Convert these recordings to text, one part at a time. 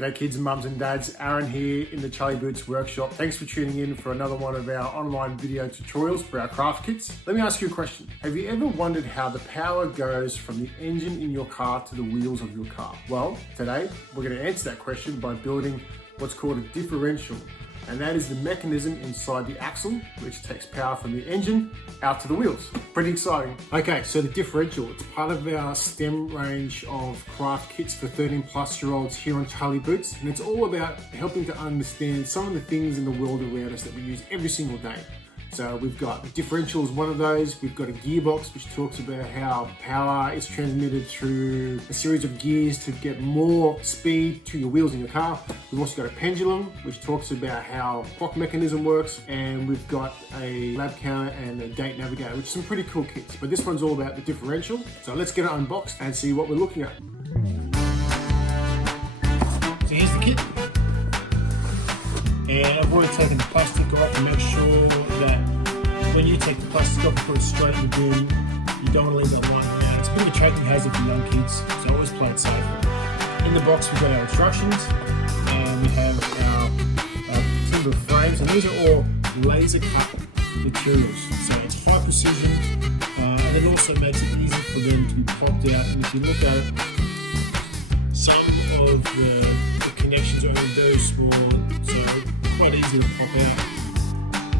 G'day kids and mums and dads, Aaron here in the Charlie Boots workshop. Thanks for tuning in for another one of our online video tutorials for our craft kits. Let me ask you a question. Have you ever wondered how the power goes from the engine in your car to the wheels of your car? Well, today we're going to answer that question by building what's called a differential. And that is the mechanism inside the axle, which takes power from the engine out to the wheels. Pretty exciting. Okay, so the differential, it's part of our STEM range of craft kits for 13+-year-olds here on Charlie Boots. And it's all about helping to understand some of the things in the world around us that we use every single day. So we've got the differential is one of those. We've got a gearbox, which talks about how power is transmitted through a series of gears to get more speed to your wheels in your car. We've also got a pendulum, which talks about how clock mechanism works. And we've got a lap counter and a gate navigator, which are some pretty cool kits. But this one's all about the differential. So let's get it unboxed and see what we're looking at. So here's the kit. And I've already taken the plastic off to make sure that when you take the plastic off and put it straight in the bin, you don't want to leave that lying around. It's a bit of a choking hazard for young kids, so always play it safe. In the box we've got our instructions, and we have our timber frames, and these are all laser cut materials. So it's high precision, and it also makes it easy for them to be popped out. And if you look at it, some of the connections are very small, so quite easy to pop out.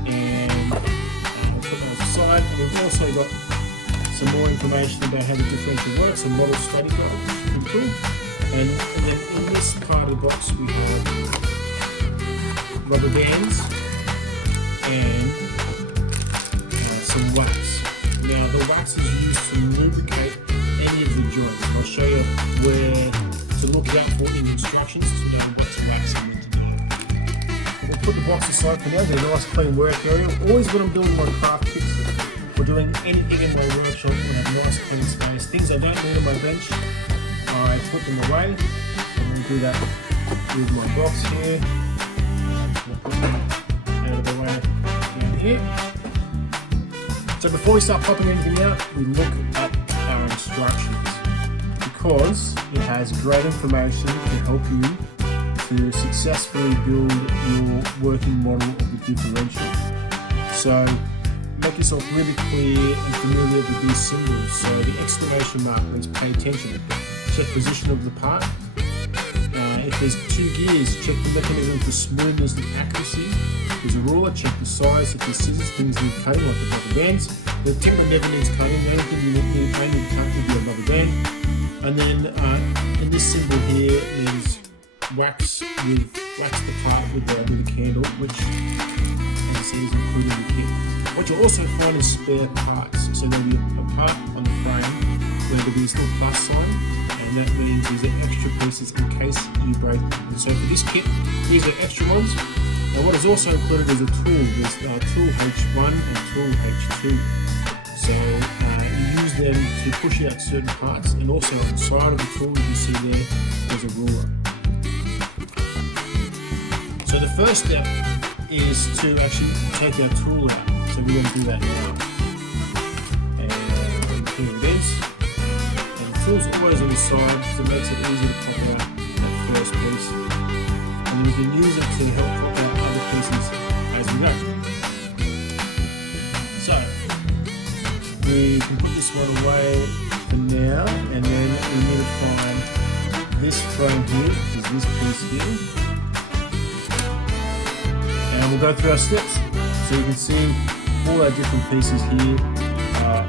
And I'll put those aside. And we've also got some more information about how the differential works, a model study guide, pretty cool. And then in this part of the box we have rubber bands and some wax. Now the wax is used to lubricate any of the joints. I'll show you where to look out for in the instructions to know what's wax and what to know. We'll put the box aside for now, get a nice clean work area. Always when I'm building my craft kits or doing anything in my workshop, I want to have nice clean space. Things I don't need on my bench, I put them away. I'm going to do that with my box here. I'll put them out of the way down here. So before we start popping anything out, we look at our instructions, because it has great information to help you to successfully build your working model of the differential. So make yourself really clear and familiar with these symbols. So the exclamation mark means pay attention. Check position of the part. If there's two gears, check the mechanism for smoothness and accuracy. There's a ruler, check the size. If there's scissors, things need cutting, like the rubber bands. The timber never needs cutting. The only thing you need to cut will be a rubber band. And then in this symbol here is wax the part with a candle, which, as I say, is included in the kit. What you'll also find is spare parts. So there'll be a part on the frame where there'll be this little plus sign, and that means these are extra pieces in case you break them. And so for this kit, these are extra ones. And what is also included is a tool. There's tool H1 and tool H2. So you use them to push out certain parts, and also on the side of the tool you see there's a ruler. So the first step is to actually take our tool out. So we're going to do that now. And here it is. And the tool's always on the side, so it makes it easy to pop out that first piece. And then we can use it to help pop out other pieces as we go. So we can put this one away for now, and then we need to find this frame here, which is this piece here. And we'll go through our steps. So you can see all our different pieces here are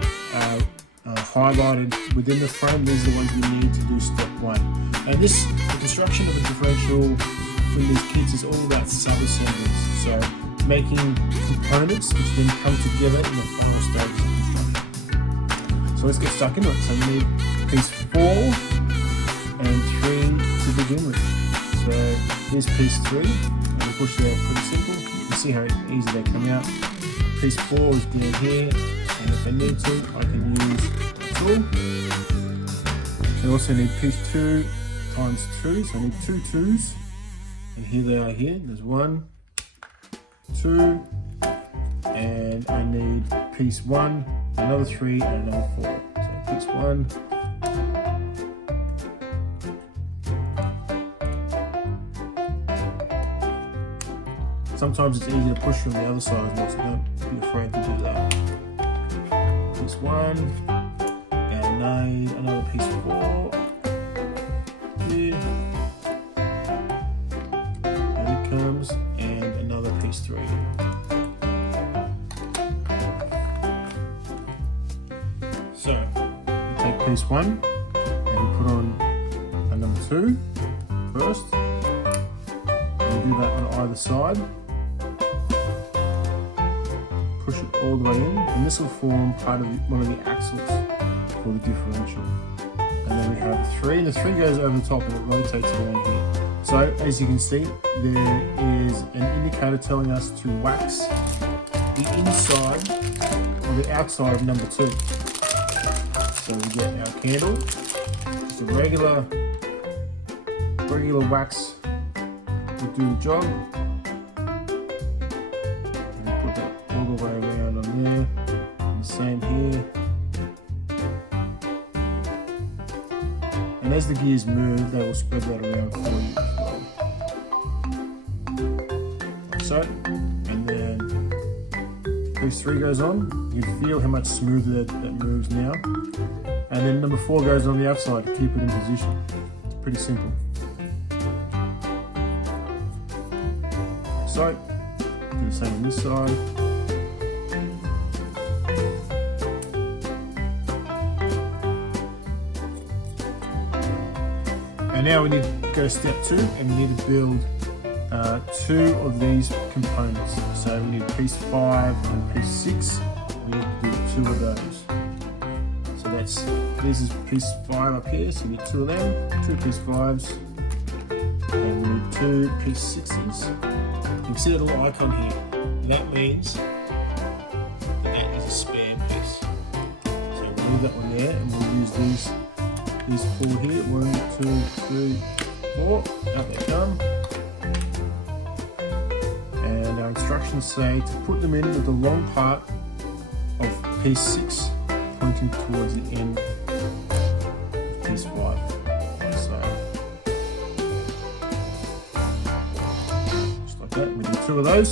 highlighted within the frame. These are the ones we need to do step one. And the construction of a differential in these kits is all about sub-assemblies. So making components which then come together in the final stage of construction. So let's get stuck into it. So we need piece 4 and 3 to begin with. So here's piece 3, and we push it out pretty simple. You can see how easy they come out. Piece 4 is down here, and if I need to, I can use a tool. I also need piece 2 times 2, so I need 2 2s. And here they are here. There's 1, 2, and I need piece 1, another 3, and another 4. So piece 1, sometimes it's easier to push from the other side as well, so don't be afraid to do that. Piece 1, and another piece 4. Here. And it comes, and another piece 3. So, we take piece 1, and we put on a number 2 first. And we do that on either side. Push it all the way in, and this will form part of one of the axles for the differential. And then we have the 3, and the 3 goes over the top and it rotates around here. So as you can see, there is an indicator telling us to wax the inside or the outside of number 2. So we get our candle, just a regular wax will do the job. All the way around on there, and the same here. And as the gears move, they will spread that around for you as well. Like so, and then piece 3 goes on. You can feel how much smoother that moves now. And then number 4 goes on the outside to keep it in position. It's pretty simple. Like so, do the same on this side. And now we need to go to step 2, and we need to build 2 of these components. So we need piece 5 and piece 6. We need to do 2 of those. So this is piece 5 up here, so we need 2 of them, 2 piece 5s, and we need 2 piece 6s. You can see that little icon here. That means that is a spare piece. So we'll leave that one there, and we'll use these 4 here. 1, 2, 3, 4. Out they come. And our instructions say to put them in with the long part of piece 6 pointing towards the end of piece 5. So, just like that. We do 2 of those.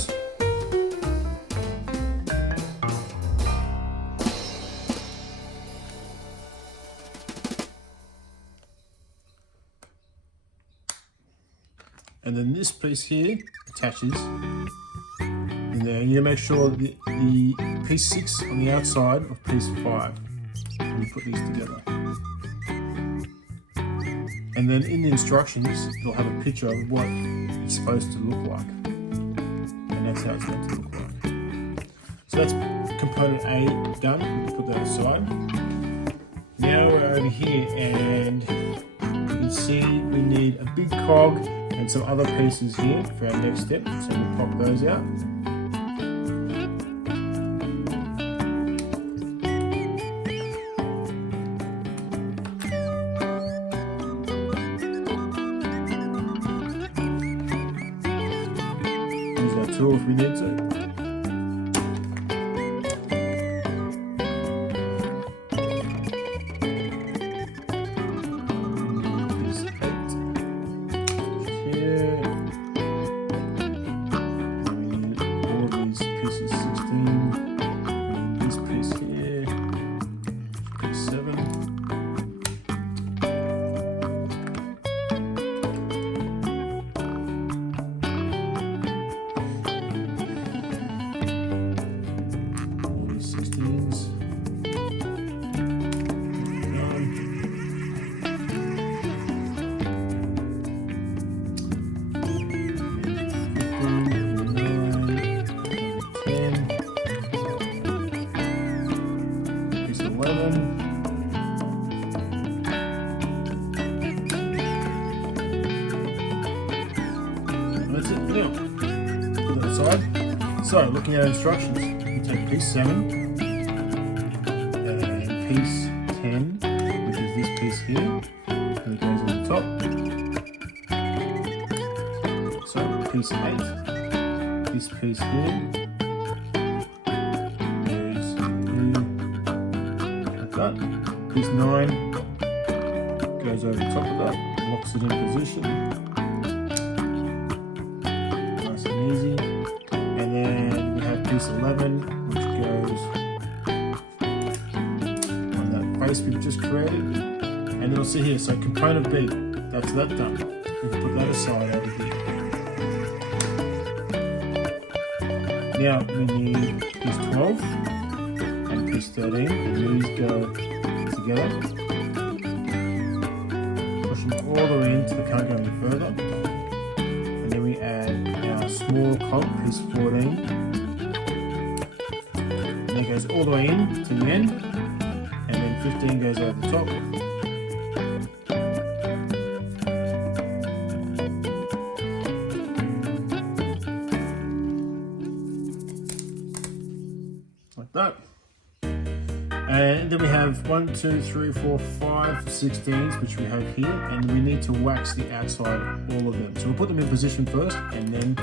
And then this piece here attaches in there. You make sure the piece 6 on the outside of piece 5. And you put these together. And then in the instructions, it'll have a picture of what it's supposed to look like. And that's how it's meant to look like. So that's component A done. We put that aside. Now we're over here, and you can see we need a big cog and some other pieces here for our next step, so we'll pop those out. Use our tool if we need to. So, looking at instructions, we take piece 7 and piece 10, which is this piece here, and it goes on the top. So, piece 8, this piece here, goes like that. Piece 9 goes over the top of that, locks it in position. Nice and easy. 11, which goes on that face we've just created. And then we'll see here, so component B, that's that done. We can put that aside over here. Now we need piece 12 and piece 13, and these go together. Push them all the way in so they can't go any further. And then we add our small cog, piece 14. And it goes all the way in to the end, and then 15 goes over the top. Like that. And then we have 1, 2, 3, 4, 5 16s, which we have here, and we need to wax the outside of all of them. So we'll put them in position first, and then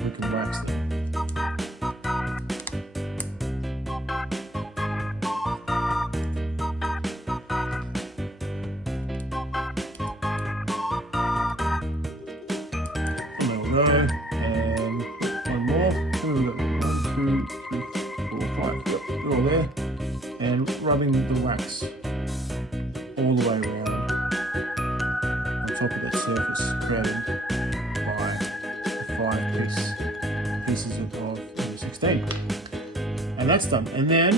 we can wax them. And there we go. And one more. So we've got 1, 2, 3, 4, 5. Yep, they're all there. And rubbing the wax all the way around on top of that surface created by the 5 pieces of number 16. And that's done. And then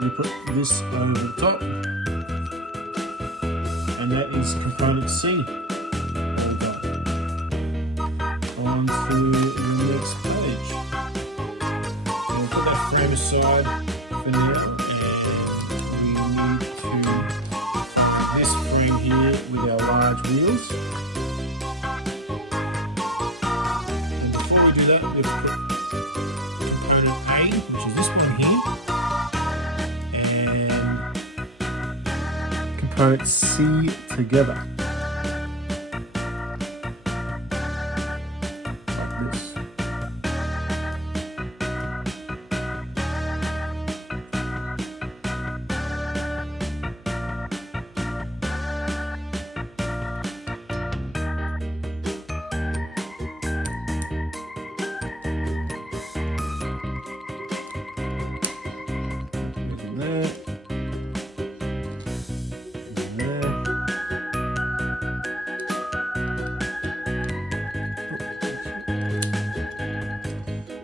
we put this over the top, and that is component C. All done. On to the next page. Frame aside for now, and we need to put this frame here with our large wheels. And before we do that, we put component A, which is this one here, and component C together.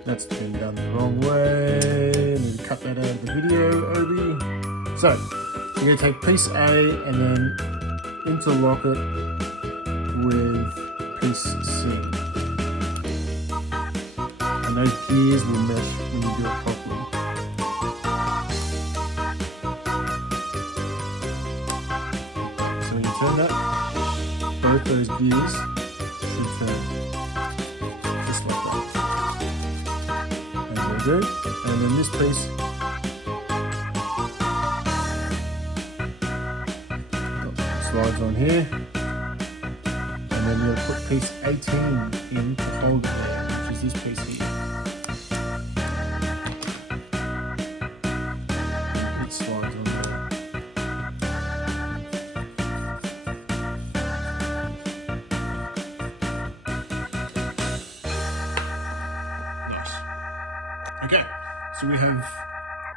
That's been done the wrong way. Need to cut that out of the video, Obi. So, we're going to take piece A and then interlock it with piece C. And those gears will mesh when you do it properly. So when you turn that, both those gears should turn. Just like that. Good. And then this piece slides on here, and then we'll put piece 18 in to hold it there, which is this piece here. It slides on there. Okay, so we have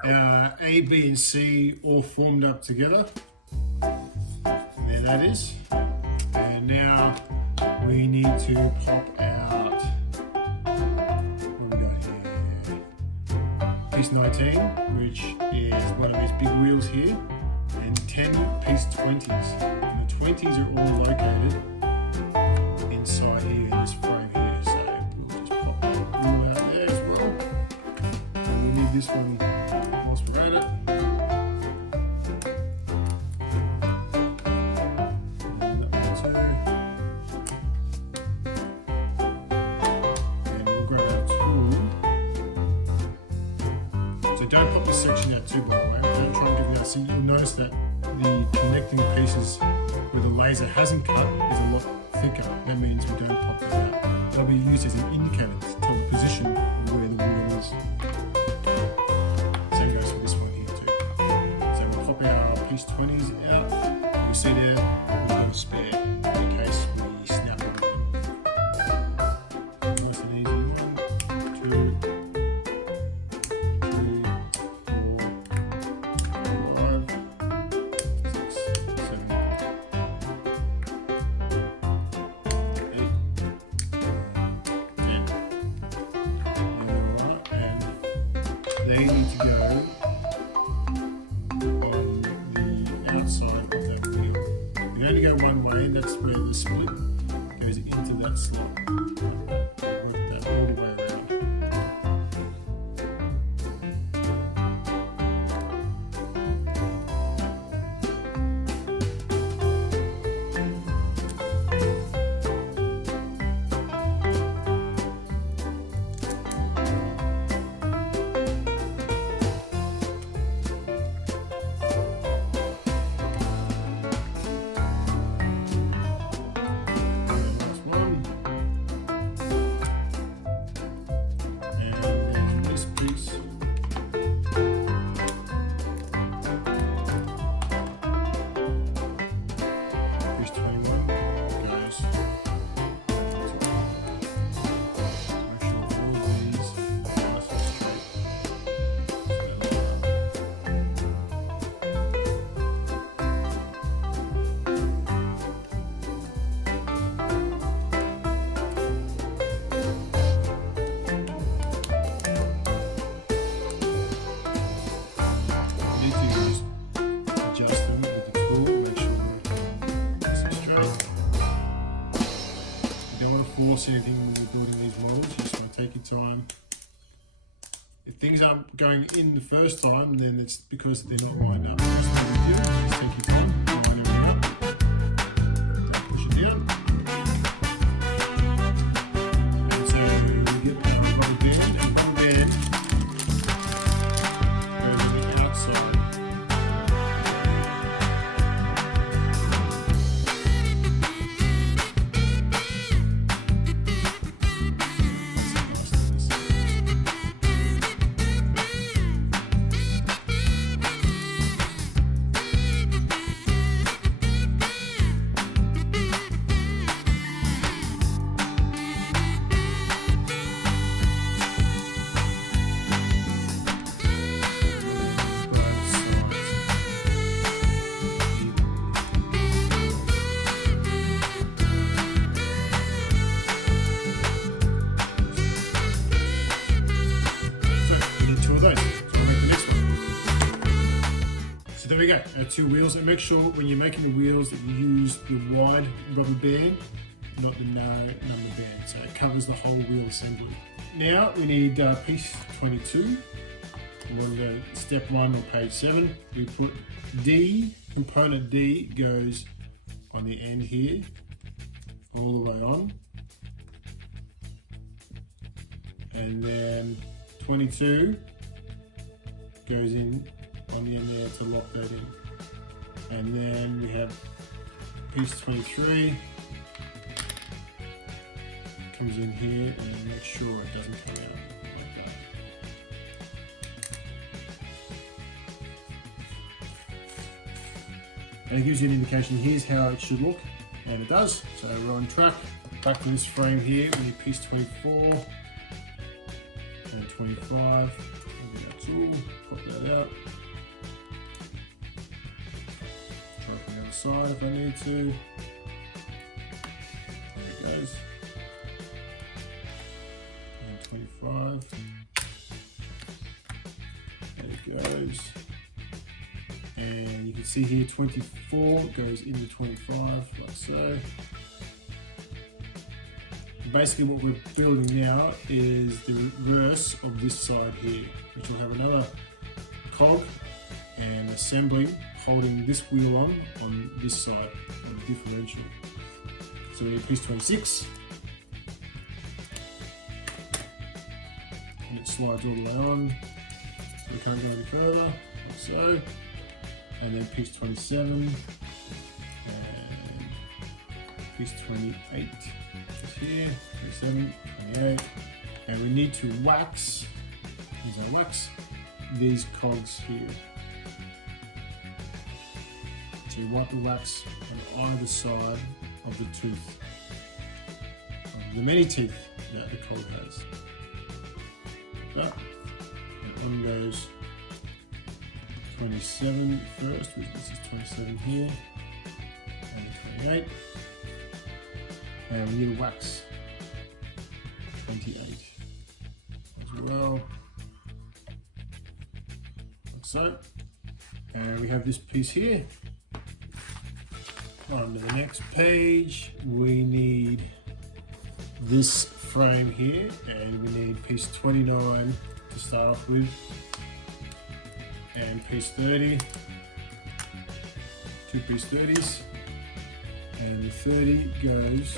our A, B, and C all formed up together. And there that is. And now we need to pop out, what have we got here? Piece 19, which is one of these big wheels here, and 10 piece 20s. And the 20s are all located inside here in this frame here. So we'll just pop that wheel out there as well. This one whilst we're at it. And that one too. And we'll grab our tool. So don't pop this section out too, by the way. Don't try and give it out. So you'll notice that the connecting pieces where the laser hasn't cut is a lot thicker. That means we don't pop that out. That'll be used as an indicator to tell the position of where the wheel is. Piece 20s out. You see there, we've got a spare in case we snap one of them. Nice and easy. 1, 2, They need to go on the outside of that wheel. You only go one way, and that's where the split goes into that slot. Work that all the way around. Force anything when you're building these models. You just want to take your time. If things aren't going in the first time, then it's because they're not lined up. That's what we do. Just take your time, line everything up. Don't push it down. And so we get that rubber band, and one band goes on the outside. So there we go, our two wheels. And make sure when you're making the wheels that you use the wide rubber band, not the narrow number band. So it covers the whole wheel assembly. Now we need piece 22. We'll go step 1 on page 7. We put D, component D goes on the end here, all the way on. And then 22 goes in on the end there to lock that in. And then we have piece 23 comes in here, and then make sure it doesn't come out like that. And it gives you an indication, here's how it should look, and it does. So we're on track. Back to this frame here, we need piece 24 and 25. That's all, pop that out. Try from the other side if I need to. There it goes. And 25. There it goes. And you can see here 24 goes into 25, like so. Basically what we're building now is the reverse of this side here, which will have another cog and assembly holding this wheel on this side of the differential. So we need piece 26. And it slides all the way on, so we can't go any further, like so. And then piece 27 and piece 28 is here, 27, 28. And we need to wax, use our wax, these cogs here. So you wipe the wax on either side of the tooth, of the many teeth that the cog has. up. And on goes 27 first, this is 27 here, and 28. And we need to wax 28 as well, like so. And we have this piece here. On to the next page, we need this frame here, and we need piece 29 to start off with, and piece 30, 2 piece 30s, and the 30 goes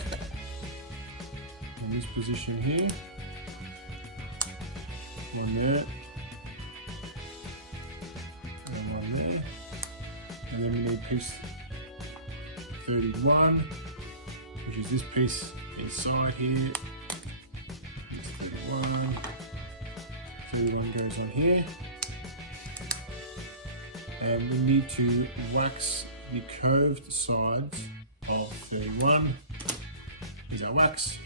in this position here, one there, and one there, and then we need piece 31, which is this piece inside here. It's 31. 31 goes on here. And we need to wax the curved sides of 31. Here's our wax.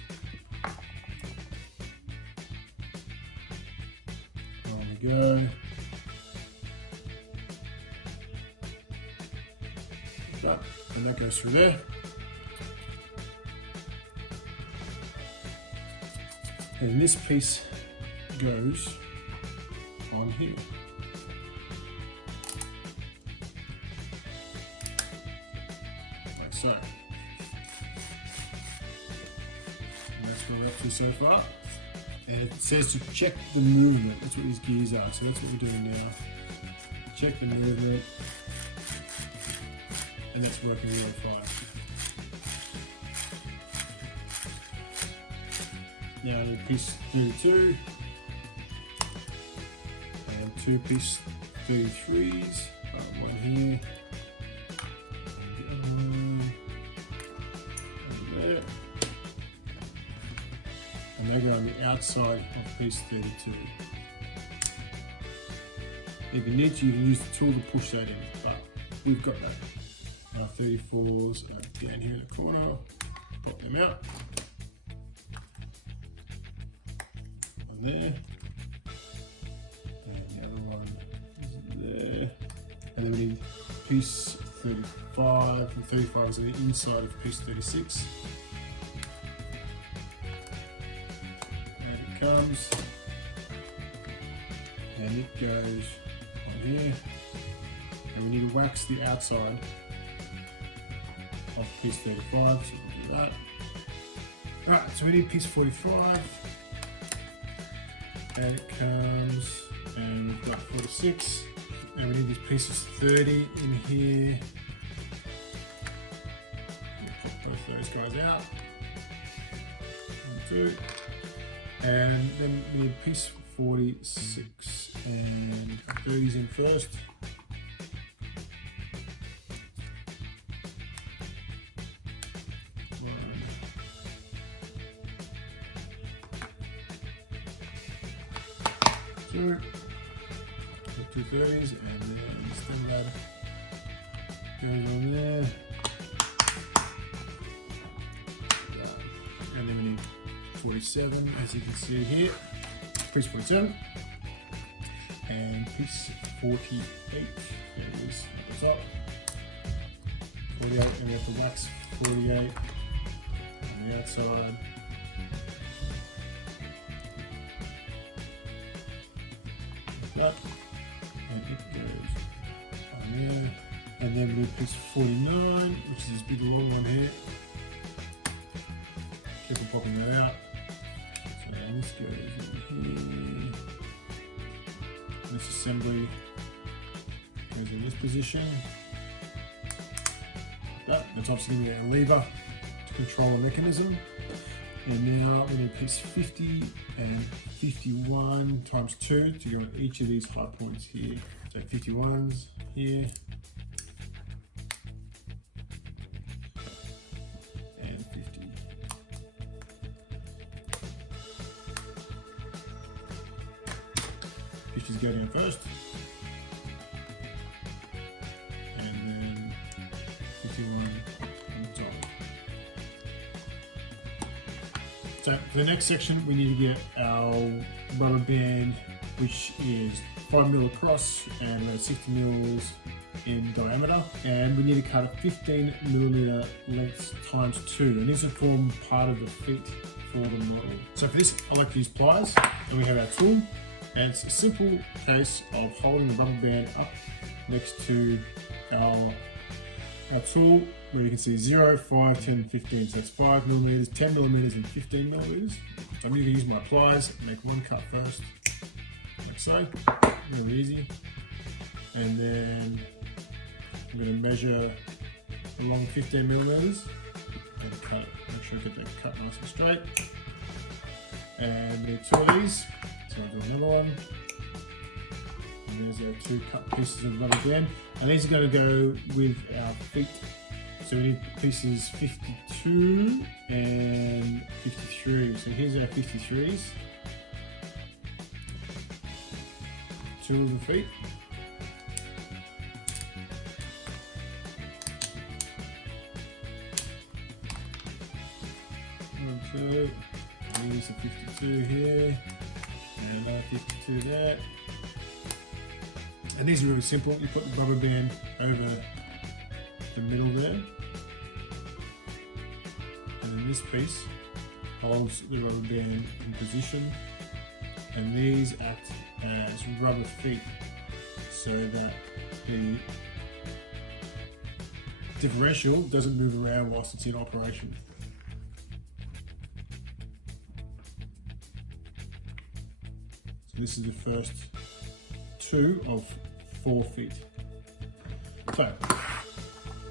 On we go. But, and that goes through there. And this piece goes on here. Like so. And that's what we're up to so far. And it says to check the movement. That's what these gears are. So that's what we're doing now. Check the movement. And that's working really fine. Now I need piece 32 and 2 piece 33s, one here and the other one over there, and they go on the outside of piece 32. If you need to, you can use the tool to push that in, but we've got that. 34s down here in the corner, pop them out. One there, and the other one is there. And then we need piece 35, and 35 is on the inside of piece 36. And it comes, and it goes on here. And we need to wax the outside of piece 35, so we'll do that. Alright, so we need piece 45, and it comes, and we've got 46, and we need these pieces 30 in here. We'll put both those guys out, 1, 2, and then we need piece 46, and 30's in first. 2, 2 30s, and then stem ladder goes on there, and then we need 47, as you can see here, piece 47, and piece 48, there it is at the top, 48, and we have to wax 48 on the outside. That, and it goes on there, and then we do piece 49, which is this big long one here. Keep on popping that out. So this goes in here. This assembly goes in this position. That's obviously going to get a lever to control the mechanism. And now we need piece 50 and 51 times 2 to go on each of these high points here. So 51s here, and 50. Pictures go down first, and then 51 on the top. So for the next section, we need to get our rubber band, which is 5 mil across and 60 mils in diameter, and we need to cut a 15 millimeter lengths times 2, and this will form part of the feet for the model. So for this, I like to use pliers, and we have our tool, and it's a simple case of holding the rubber band up next to our tool, where you can see 0, 5, 10, 15. So it's 5 millimeters, 10 millimeters, and 15 millimeters. So I'm going to use my pliers, make one cut first, like so, really easy. And then I'm going to measure along 15 millimeters and cut it. Make sure I get that cut nice and straight. And we need 2 of these, so I'll do another one. And there's our 2 cut pieces of rubber band. And these are going to go with our feet. So we need pieces 52 and 53. So here's our 53s. 2 of the feet. Here's a 52 here, and another 52 there. And these are really simple. You put the rubber band over the middle there, and then this piece holds the rubber band in position, and these act as rubber feet so that the differential doesn't move around whilst it's in operation. This is the first 2 of 4 feet. So,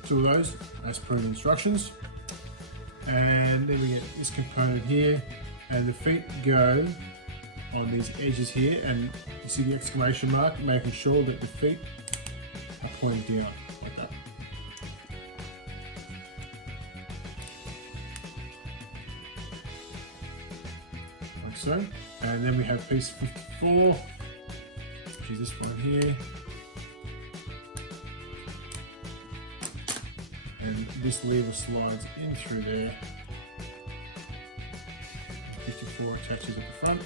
2 of those as per the instructions. And then we get this component here, and the feet go on these edges here, and you see the exclamation mark, making sure that the feet are pointing down, like that. Like so. And then we have piece 54, which is this one here. And this lever slides in through there. 54 attaches at the front.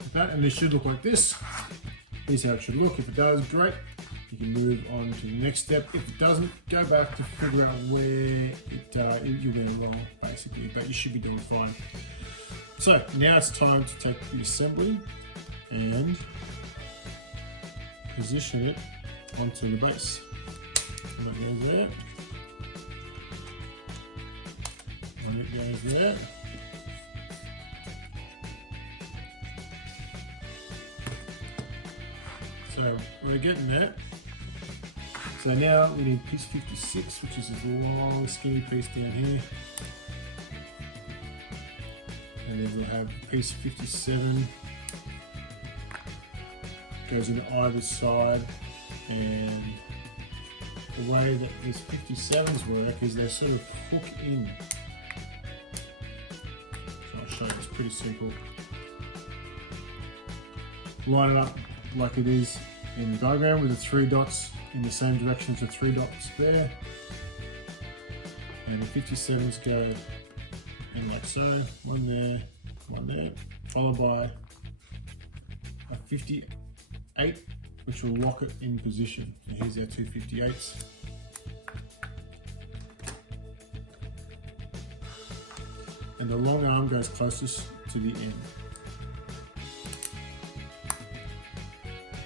Like that, and this should look like this. Here's how it should look. If it does, great. You can move on to the next step. If it doesn't, go back to figure out where you're going wrong, basically, but you should be doing fine. So now it's time to take the assembly and position it onto the base. And that goes there. And it goes there. So we're getting there. So now we need piece 56, which is this long skinny piece down here. And then we'll have piece 57, goes into either side, and the way that these 57s work is they sort of hook in. So I'll show you, it's pretty simple. Line it up like it is in the diagram with the 3 dots in the same direction as the 3 dots there, and the 57s go in like so, one there, followed by a 58, which will lock it in position. So here's our 2 58s. And the long arm goes closest to the end.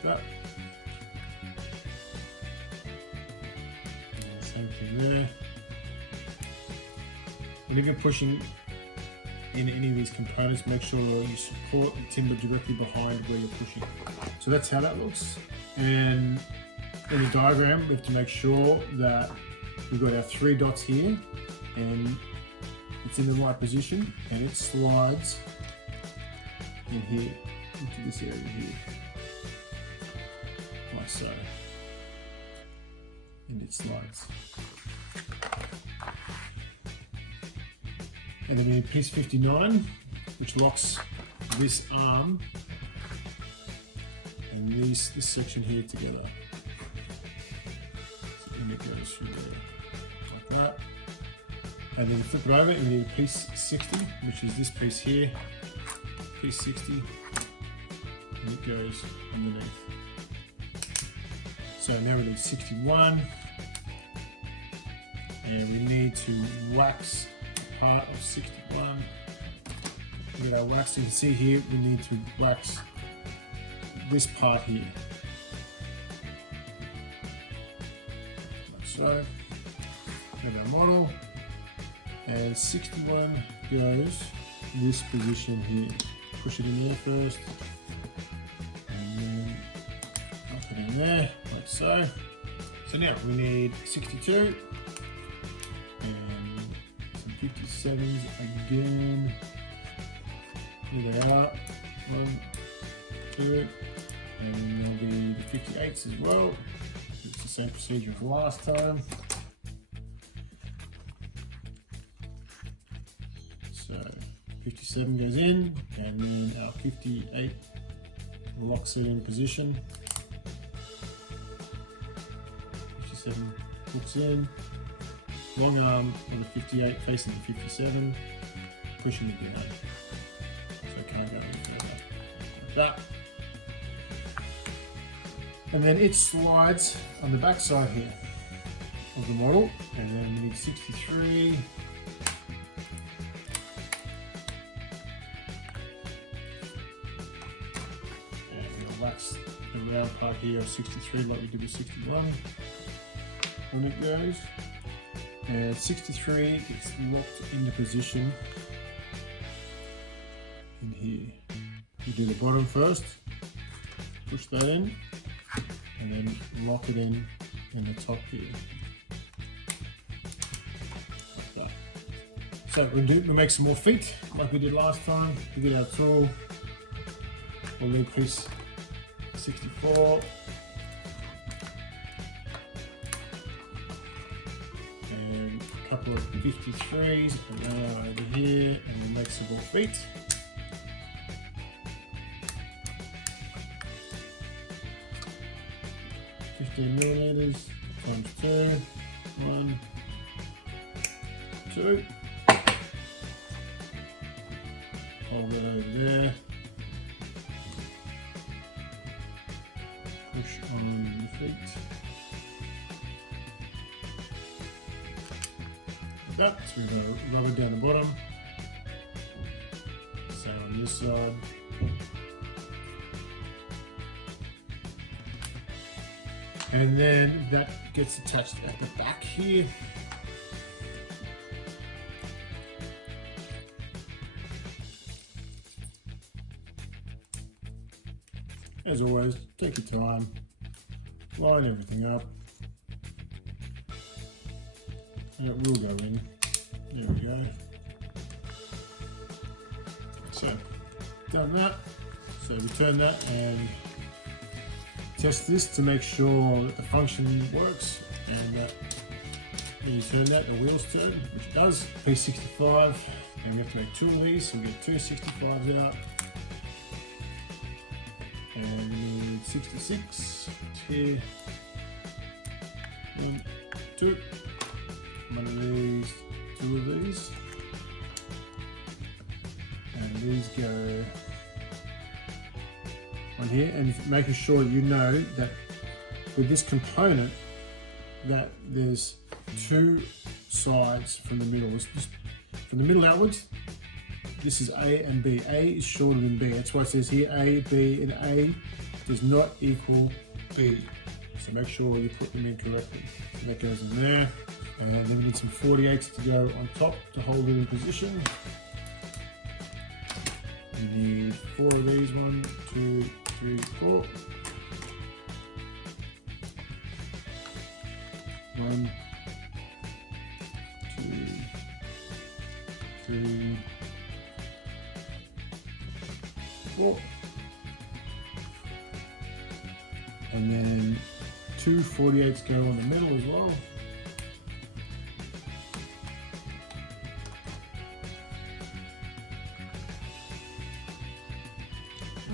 That. Same thing there. And if you're pushing in any of these components, make sure you support the timber directly behind where you're pushing. So that's how that looks. And in the diagram, we have to make sure that we've got our 3 dots here, and it's in the right position, and it slides in here, into this area here. Like so. And it slides. And then we need piece 59, which locks this arm and this section here together. So then it goes through there, like that. And then flip it over and you need a piece 60, which is this piece here, piece 60, and it goes underneath. So now we need 61, and we need to wax part of 61. With our wax, you can see here, we need to wax this part here. Like so, get our model, and 61 goes this position here. Push it in there first, and then up it in there, like so. So now we need 62, and some 57s again. Here they are, 1, 2, and there'll be the 58s as well. It's the same procedure as last time. So 57 goes in, and then our 58 locks it in position. 57 hooks in, long arm on the 58 facing the 57, pushing it down. Can't go any further like that. And then it slides on the back side here of the model, and then we need 63. And we'll wax the round part here of 63 like we did with 61 when it goes. And 63 gets locked into position in here. You do the bottom first, push that in, and then lock it in the top here. Like that. So we'll make some more feet like we did last time. We get our tool, we'll leave piece 64. And a couple of 53s over here, and we'll make some more feet. 15 millimeters times 2, 1, 2. Hold it over there. Push on the feet. Like that. So we're going to rub it down the bottom. Same on this side. And then that gets attached at the back here. As always, take your time, line everything up, and it will go in. There we go. So, done that. So we turn that and test this to make sure that the function works, and that when you turn that, the wheels turn, which it does. P65, and we have to make 2 of these, so we get 2 65s out. And we need 66 here. 1, 2. One of these, 2 of these. And these go on here, and making sure you know that with this component that there's 2 sides from the middle. From the middle outwards, this is A and B. A is shorter than B. That's why it says here A, B, and A does not equal B. So make sure you put them in correctly. So that goes in there. And then we need some 48s to go on top to hold it in position. We need 4 of these, 1, 2, 3, 4. 1, 2, 3, 4. And then 2 48s go in the middle as well.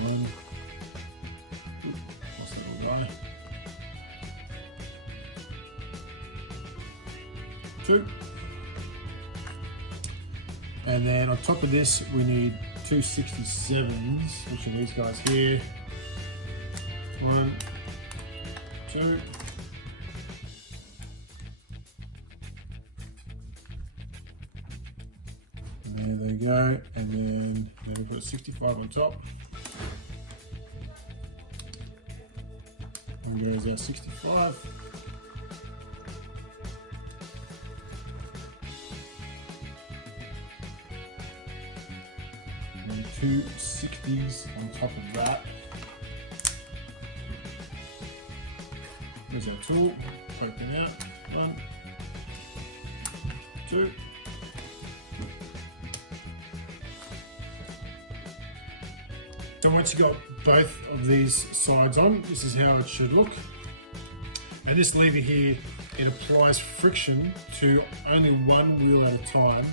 One. Lost that little guy. 2. And then on top of this, we need two 67s, which are these guys here. 1, 2. And there they go. And then we put a 65 on top. And goes our 65. And two 60s on top of that. There's our tool. Poke it out. 1, 2. So once you've got both of these sides on, this is how it should look. And this lever here, it applies friction to only one wheel at a time.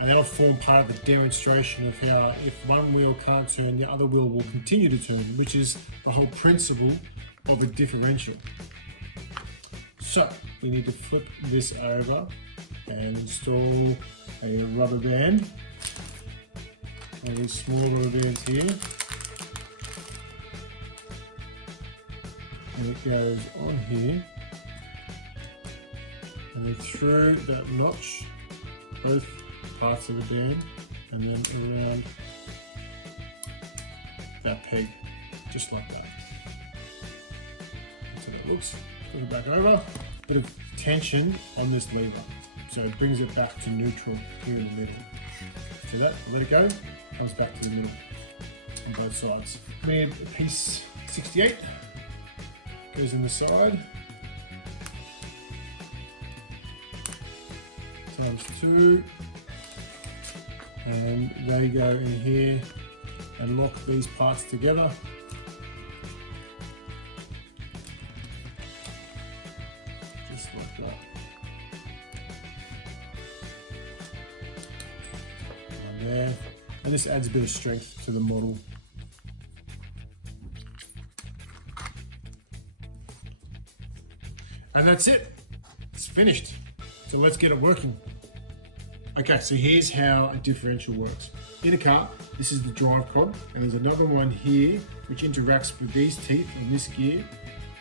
And that'll form part of the demonstration of how if one wheel can't turn, the other wheel will continue to turn, which is the whole principle of a differential. So we need to flip this over and install a rubber band. And these small rubber bands here. And it goes on here. And then through that notch, both parts of the band, and then around that peg, just like that. That's how it looks. Put it back over. Bit of tension on this lever, so it brings it back to neutral here in the middle. So that, let it go, comes back to the middle on both sides. We need a piece 68, goes in the side, times 2, and they go in here and lock these parts together. Just like that. And there. And this adds a bit of strength to the model. And that's it. It's finished. So let's get it working. Okay, so here's how a differential works. In a car, this is the drive cod, and there's another one here which interacts with these teeth on this gear,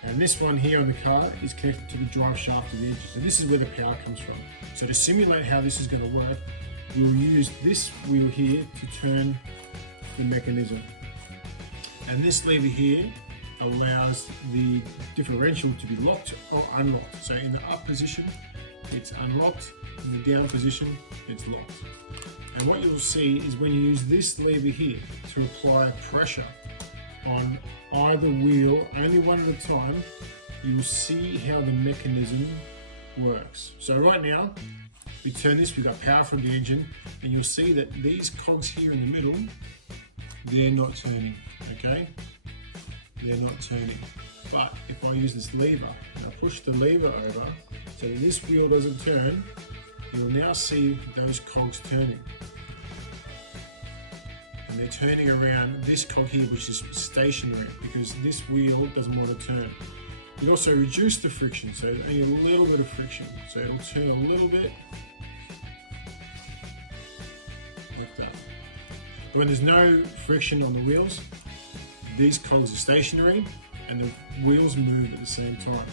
and this one here on the car is connected to the drive shaft of the engine. So this is where the power comes from. So to simulate how this is going to work, we'll use this wheel here to turn the mechanism. And this lever here allows the differential to be locked or unlocked. So in the up position, it's unlocked. In the down position, it's locked. And what you'll see is when you use this lever here to apply pressure on either wheel, only one at a time, you'll see how the mechanism works. So right now, we turn this, we've got power from the engine, and you'll see that these cogs here in the middle, they're not turning, okay? They're not turning. But if I use this lever, and I push the lever over, so that this wheel doesn't turn, you'll now see those cogs turning. And they're turning around this cog here, which is stationary, because this wheel doesn't want to turn. We also reduce the friction, so only a little bit of friction. So it'll turn a little bit, like that. But when there's no friction on the wheels, these cogs are stationary and the wheels move at the same time.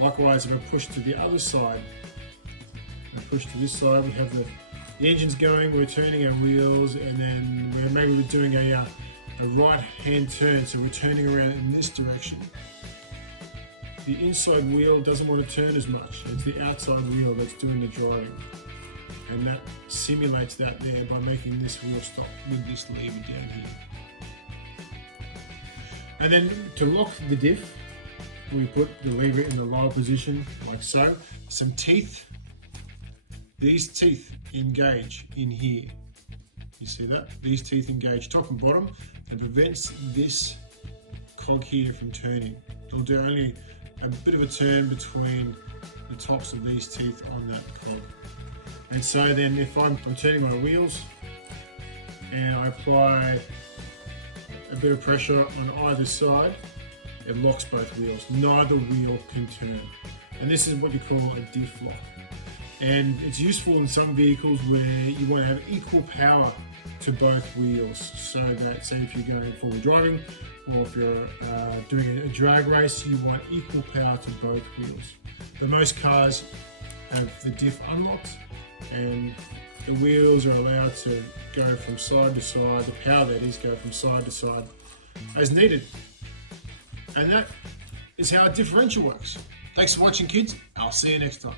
Likewise, if I push to the other side, and push to this side, we have the engine's going, we're turning our wheels, and then maybe we're doing a right hand turn, so we're turning around in this direction. The inside wheel doesn't want to turn as much. It's the outside wheel that's doing the driving. And that simulates that there by making this wheel stop with this lever down here. And then to lock the diff, we put the lever in the lower position, like so. Some teeth. These teeth engage in here. You see that? These teeth engage top and bottom and prevents this cog here from turning. It'll do only a bit of a turn between the tops of these teeth on that cog. And so then if I'm turning my wheels and I apply a bit of pressure on either side, it locks both wheels. Neither wheel can turn. And this is what you call a diff lock. And it's useful in some vehicles where you want to have equal power to both wheels, so that, say if you're going forward driving or if you're doing a drag race, you want equal power to both wheels. But most cars have the diff unlocked and the wheels are allowed to go from side to side, the power that is, go from side to side as needed. And that is how a differential works. Thanks for watching, kids. I'll see you next time.